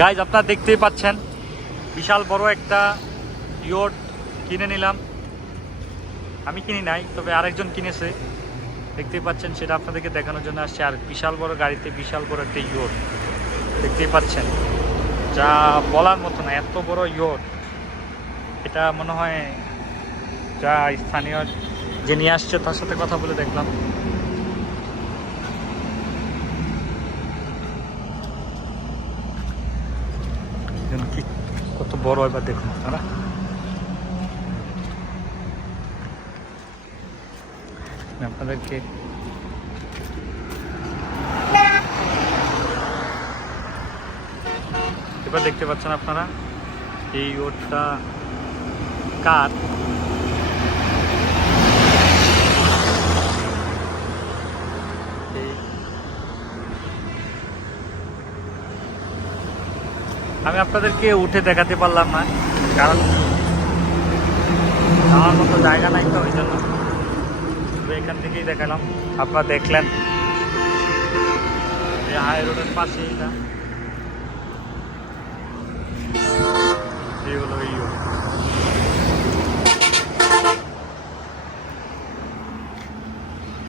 Guys আপনারা দেখতেই পাচ্ছেন, বিশাল বড় একটা ইয়ট কিনে নিলাম। আমি কিনি নাই, তবে আরেকজন কিনেছে। দেখতেই পাচ্ছেন, সেটা আপনাদেরকে দেখানোর জন্য আসছে। আর বিশাল বড় গাড়িতে বিশাল বড় একটা ইয়ট দেখতেই পাচ্ছেন, যা বলার মতো না, এত বড় ইয়ট এটা মনে হয় যা স্থানীয় যে নিয়ে আসছে, তার সাথে কথা বলে দেখলাম। যেন কি, কত বড় এবার দেখুন আপনারা। আপনাদেরকে এবার দেখতে পাচ্ছেন আপনারা, এই ওটা কার? আমি আপনাদেরকে উঠে দেখাতে পারলাম না, কারণ যাওয়ার মতো জায়গা নাই তো ওই জন্য এখান থেকেই দেখালাম আপনারা দেখলেন হাই রোডের পাশে এটা road।